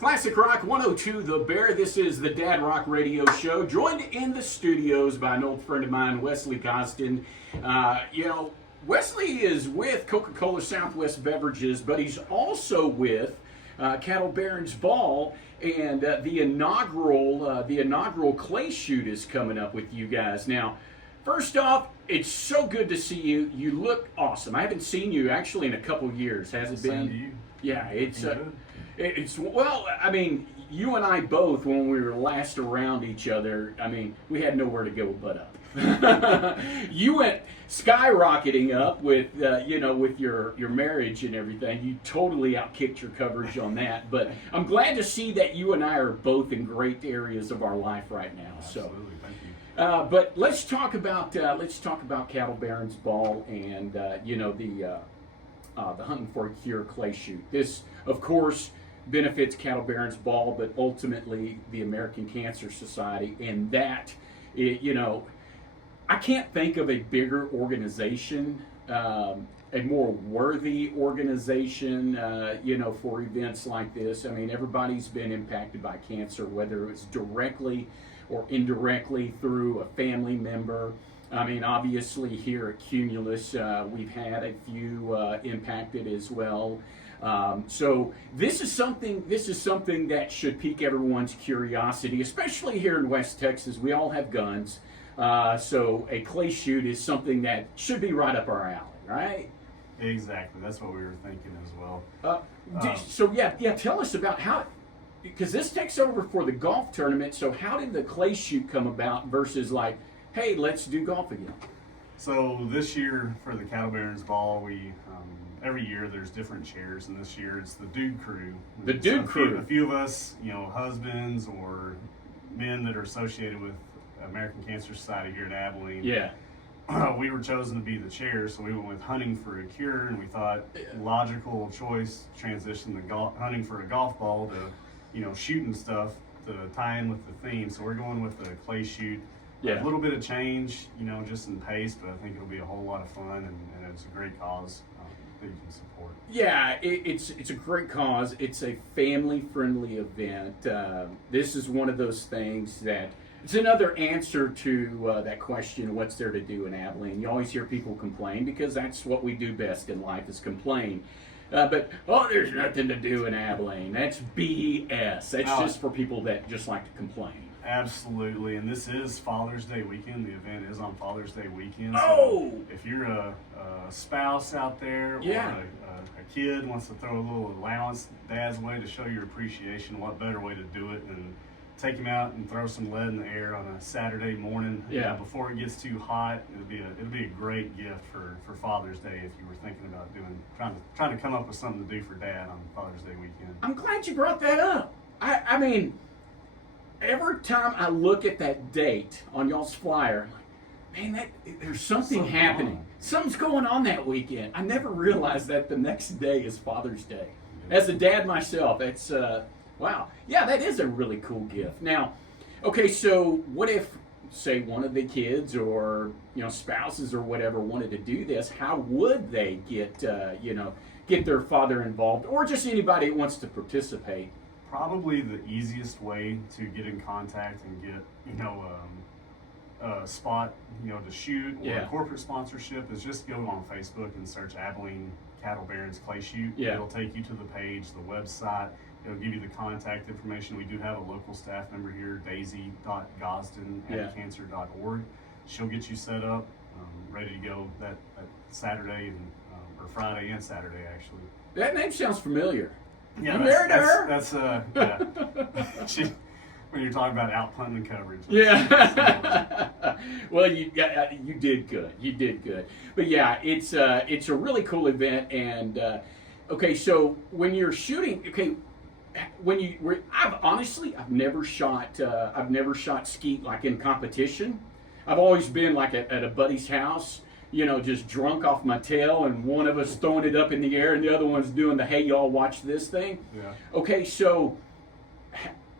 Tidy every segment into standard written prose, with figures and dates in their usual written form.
Classic Rock 102, The Bear. This is the Dad Rock Radio Show, joined in the studios by an old friend of mine, Wesley Gosden. Wesley is with Coca-Cola Southwest Beverages, but he's also with Cattle Barons Ball, and the inaugural clay shoot is coming up with you guys. Now, first off, it's so good to see you. You look awesome. I haven't seen you actually in a couple years. Has it been? Same to you. Yeah, well, I mean, you and I both, when we were last around each other, I mean, we had nowhere to go but up. You went skyrocketing up with, with your marriage and everything. You totally outkicked your coverage on that. But I'm glad to see that you and I are both in great areas of our life right now. Absolutely, thank you. But let's talk about Cattle Barons Ball and the Hunting for a Cure clay shoot. This, of course, benefits Cattle Barons Ball, but ultimately the American Cancer Society. And that, I can't think of a bigger organization, a more worthy organization, for events like this. I mean, everybody's been impacted by cancer, whether it's directly or indirectly through a family member. I mean, obviously here at Cumulus, we've had a few impacted as well. So this is something that should pique everyone's curiosity, especially here in West Texas. We all have guns, so a clay shoot is something that should be right up our alley, right? Exactly, that's what we were thinking as well. Tell us about how, because this takes over for the golf tournament. So how did the clay shoot come about versus like, hey, let's do golf again? So this year for the Cattle Barons Ball, we every year there's different chairs, and this year it's the Dude Crew. The Dude Crew. A few of us, husbands or men that are associated with American Cancer Society here in Abilene. Yeah. We were chosen to be the chair, so we went with Hunting for a Cure, and we thought logical choice transition the hunting for a golf ball to, shooting stuff to tie in with the theme. So we're going with the clay shoot. Yeah. A little bit of change, just in pace, but I think it'll be a whole lot of fun, and it's a great cause that you can support. Yeah, it's a great cause. It's a family-friendly event. This is one of those things that it's another answer to that question, what's there to do in Abilene? You always hear people complain because that's what we do best in life is complain. But there's nothing to do in Abilene. That's BS. That's just for people that just like to complain. Absolutely, and this is Father's Day weekend. The event is on Father's Day weekend. So if you're a spouse out there or a kid wants to throw a little allowance Dad's way to show your appreciation, what better way to do it than take him out and throw some lead in the air on a Saturday morning before it gets too hot. It'll be a great gift for Father's Day if you were thinking about trying to come up with something to do for Dad on Father's Day weekend. I'm glad you brought that up. I mean, every time I look at that date on y'all's flyer, I'm like, man, there's something happening. Something's going on that weekend. I never realized that the next day is Father's Day. As a dad myself, it's wow. Yeah, that is a really cool gift. Now, okay, so what if, say, one of the kids or spouses or whatever wanted to do this? How would they get their father involved, or just anybody that wants to participate? Probably the easiest way to get in contact and get a spot to shoot or a corporate sponsorship is just go on Facebook and search Abilene Cattle Barons Clay Shoot. Yeah. It'll take you to the page, the website. It'll give you the contact information. We do have a local staff member here, daisy.gosden@cancer.org. She'll get you set up, ready to go that Saturday or Friday and Saturday actually. That name sounds familiar. Yeah, you married her? That's yeah. When you're talking about out punting coverage. Yeah. Well, you did good. You did good. But yeah, it's a really cool event. And okay, so when you're shooting, I've never shot skeet like in competition. I've always been like at a buddy's house, just drunk off my tail, and one of us throwing it up in the air and the other one's doing the, hey, y'all watch this thing. Yeah. Okay, so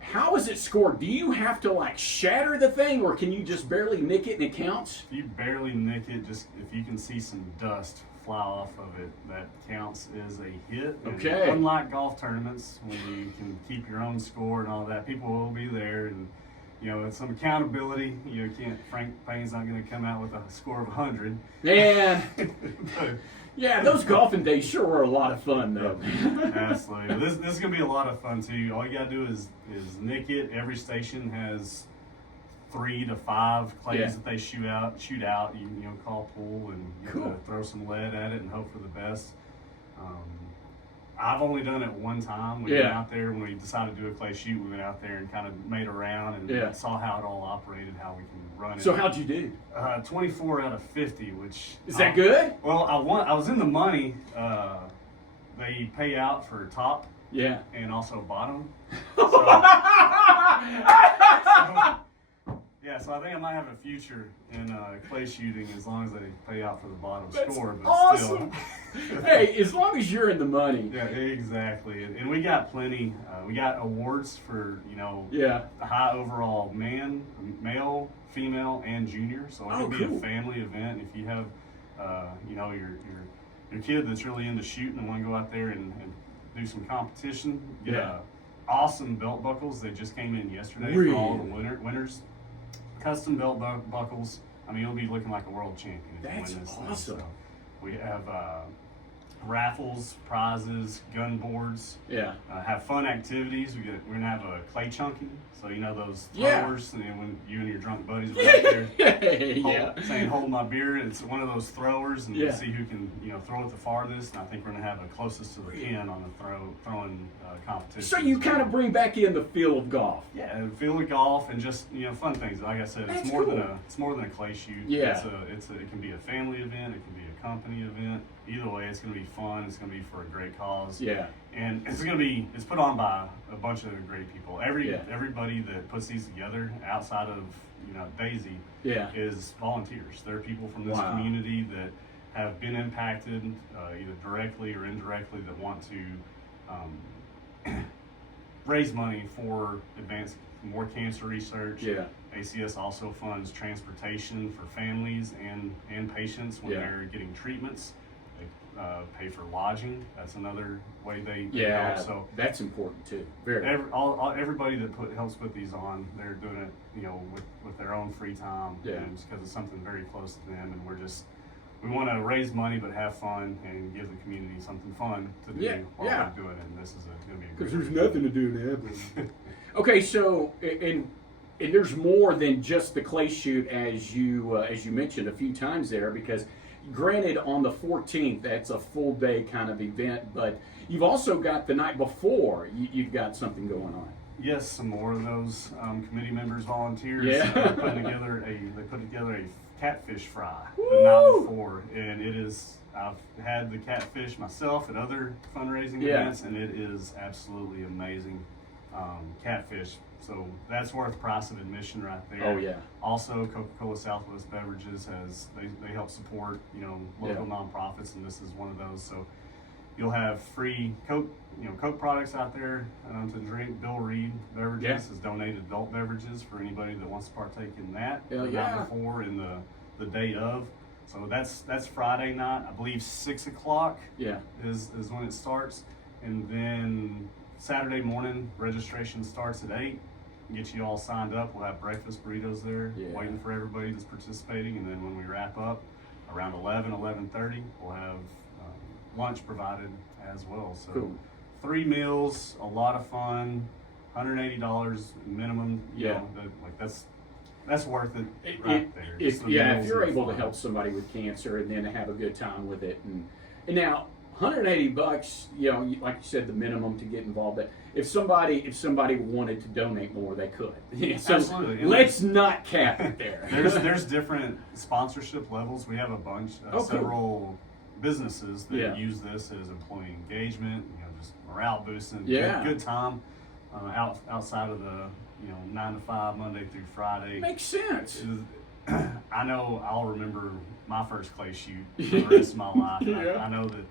how is it scored? Do you have to like shatter the thing, or can you just barely nick it and it counts? If you barely nick it, just if you can see some dust fly off of it, that counts as a hit. And Okay. unlike golf tournaments, when you can keep your own score and all that, people will be there, and it's some accountability. You can't. Frank Payne's not going to come out with a score of 100. Man. But, Yeah, those golfing days sure were a lot of fun, though. absolutely. This is going to be a lot of fun too. All you got to do is nick it. Every station has 3 to 5 clays that they shoot out. You call pool and Cool. throw some lead at it and hope for the best. I've only done it one time. We went out there when we decided to do a clay shoot. We went out there and kind of made a round and saw how it all operated, how we can run it. So how'd you do? 24 out of 50, which Is that good? Well, I was in the money. They pay out for top Yeah. and also bottom. So I think I might have a future in clay shooting as long as they pay out for the bottom That's score. But awesome. still. Hey, as long as you're in the money. Yeah, exactly. And we got plenty. We got awards for high overall male, female, and junior. So it can be cool. a family event. If you have your kid that's really into shooting and want to go out there and do some competition, get awesome belt buckles. They just came in yesterday for all the winners. Custom belt buckles. I mean, you'll be looking like a world champion if That's you win this awesome. thing. So we have raffles, prizes, gun boards. Yeah. Have fun activities. We're gonna have a clay chunking. So those Yeah. throwers, and then when you and your drunk buddies were out there saying "hold my beer," it's one of those throwers, and see who can throw it the farthest. And I think we're gonna have a closest to the pin on the throwing competition. So you kind of bring back in the feel of golf. Yeah, field of golf and just fun things. Like I said, That's it's more cool. than a clay shoot. Yeah. It can be a family event. It can be a company event. Either way, it's going to be fun. It's going to be for a great cause. Yeah. And it's put on by a bunch of great people. Everybody that puts these together outside of Daisy is volunteers. They're people from this community that have been impacted either directly or indirectly that want to raise money for more cancer research. Yeah. ACS also funds transportation for families and patients when they're getting treatments. They pay for lodging. That's another way they help. So that's important too. Everybody that helps put these on, they're doing it with their own free time. Yeah. And it's because it's something very close to them, and we want to raise money but have fun and give the community something fun to do while we're doing it. And this is going to be a because great there's nothing to do in Abilene. Okay, so and there's more than just the clay shoot as you mentioned a few times there, because granted on the 14th that's a full day kind of event, but you've also got the night before you've got something going on. Yes, some more of those committee members, volunteers. Yeah. They put together a catfish fry the night before, and I've had the catfish myself at other fundraising events, and it is absolutely amazing catfish. So that's worth price of admission right there. Oh yeah. Also, Coca-Cola Southwest Beverages they help support local nonprofits, and this is one of those. So you'll have free Coke products out there to drink. Bill Reed Beverages has donated adult beverages for anybody that wants to partake in that the night before and the day of. So that's Friday night. I believe 6 o'clock is when it starts, and then Saturday morning registration starts at 8. Get you all signed up. We'll have breakfast burritos there waiting for everybody that's participating, and then when we wrap up around 11:30, we'll have lunch provided as well. So cool. 3 meals, a lot of fun, $180 minimum. That's worth it right there. If you're able to help somebody with cancer and then have a good time with it, and now $180, like you said, the minimum to get involved. But if somebody wanted to donate more, they could. So absolutely. Let's not cap it there. There's different sponsorship levels. We have a bunch, several businesses that use this as employee engagement, just morale boosting, good time outside of the 9 to 5 Monday through Friday. Makes sense. I know I'll remember my first clay shoot for the rest of my life. I know that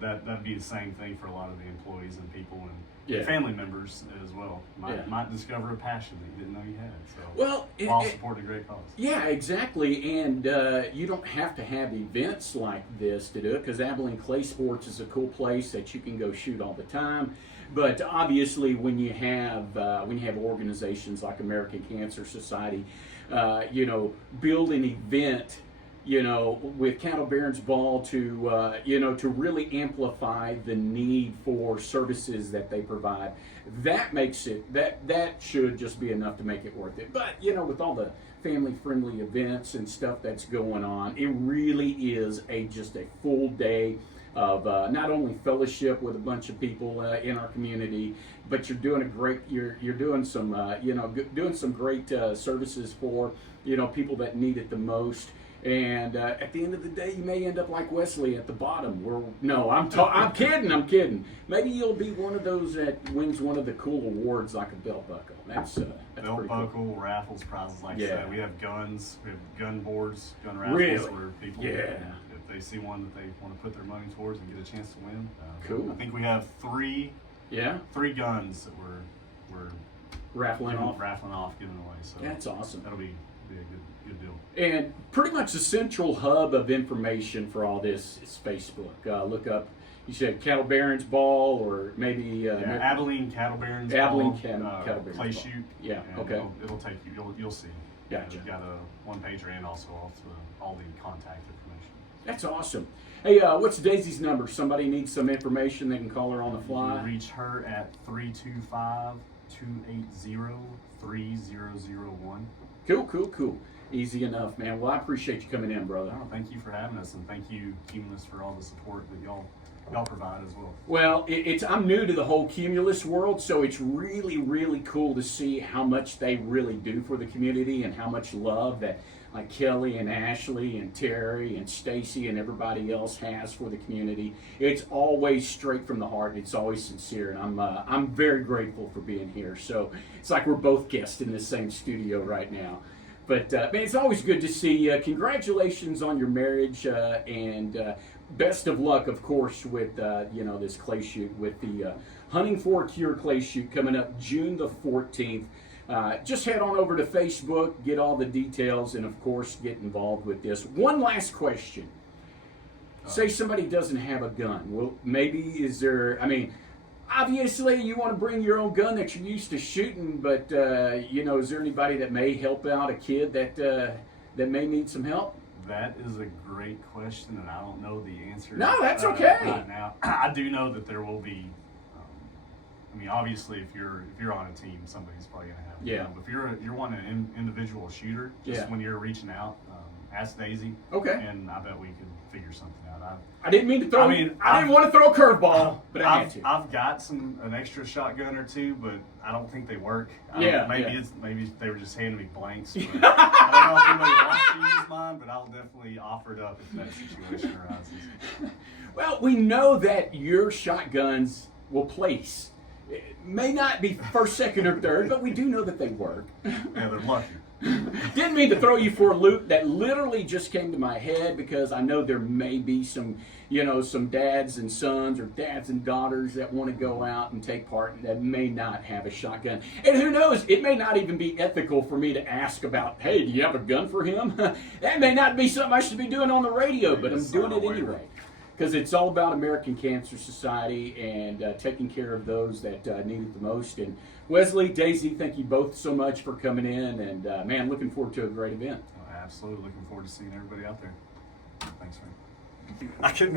that'd be the same thing for a lot of the employees and people and Yeah. family members as well. Yeah. Might discover a passion that you didn't know you had. So Well, while supporting a great cause. yeah, exactly. And you don't have to have events like this to do it, because Abilene Clay Sports is a cool place that you can go shoot all the time. But obviously, when you have organizations like American Cancer Society, build an event, with Cattle Barons Ball to really amplify the need for services that they provide. That makes it, that should just be enough to make it worth it. But, with all the family-friendly events and stuff that's going on, it really is just a full day of not only fellowship with a bunch of people in our community, but you're doing you're doing some doing some great services for people that need it the most. And at the end of the day, you may end up like Wesley at the bottom. I'm kidding. Maybe you'll be one of those that wins one of the cool awards, like a belt buckle. That's belt buckle, cool. Raffles, prizes like that. We have guns, we have gun boards, gun raffles Really? where people, if they see one that they want to put their money towards and get a chance to win. Cool. I think we have three guns that we're raffling off, giving away. So that's awesome. That'll be a good deal. And pretty much the central hub of information for all this is Facebook. Look up, you said Cattle Barons Ball, or maybe Abilene Cattle Barons Cattle Ball, Barons Clay Ball. shoot. Yeah, And okay. It'll take you. You'll see. Gotcha. We've got a one-pager and also all the contact information. That's awesome. Hey, what's Daisy's number? Somebody needs some information, they can call her on the You fly. can reach her at 325-280-3001. Cool. Easy enough, man. Well, I appreciate you coming in, brother. No, thank you for having us, and thank you, Cumulus, for all the support that y'all provide as well. Well, I'm new to the whole Cumulus world, so it's really, really cool to see how much they really do for the community and how much love that like Kelly and Ashley and Terry and Stacy and everybody else has for the community. It's always straight from the heart. It's always sincere, and I'm very grateful for being here. So it's like we're both guests in the same studio right now. But man, it's always good to see you. Congratulations on your marriage, and best of luck, of course, with this clay shoot, with the Hunting for a Cure clay shoot coming up June the 14th. Just head on over to Facebook, get all the details, and of course get involved with this. One last question. Say somebody doesn't have a gun. Well, maybe is there, obviously you want to bring your own gun that you're used to shooting, but is there anybody that may help out a kid that may need some help? That is a great question, and I don't know the answer. No, that's okay. Right now, I do know that there will be. Obviously, if you're on a team, somebody's probably gonna have. Yeah. But if you're wanting an individual shooter, just when you're reaching out, ask Daisy. Okay. And I bet we could figure something out. I didn't mean to throw. I didn't want to throw a curveball, but I had to. I've got an extra shotgun or two, but I don't think they work. Maybe they were just handing me blanks. But I don't know if anybody wants to use mine, but I'll definitely offer it up if that situation arises. Well, we know that your shotguns will place. It may not be first, second, or third, but we do know that they work. Yeah, they're lucky. Didn't mean to throw you for a loop. That literally just came to my head because I know there may be some dads and sons or dads and daughters that want to go out and take part that may not have a shotgun. And who knows, it may not even be ethical for me to ask about, hey, do you have a gun for him? That may not be something I should be doing on the radio, but I'm doing it anyway. Because it's all about American Cancer Society and taking care of those that need it the most. And Wesley, Daisy, thank you both so much for coming in. And man, looking forward to a great event. Absolutely, looking forward to seeing everybody out there. Thanks, Frank. I couldn't.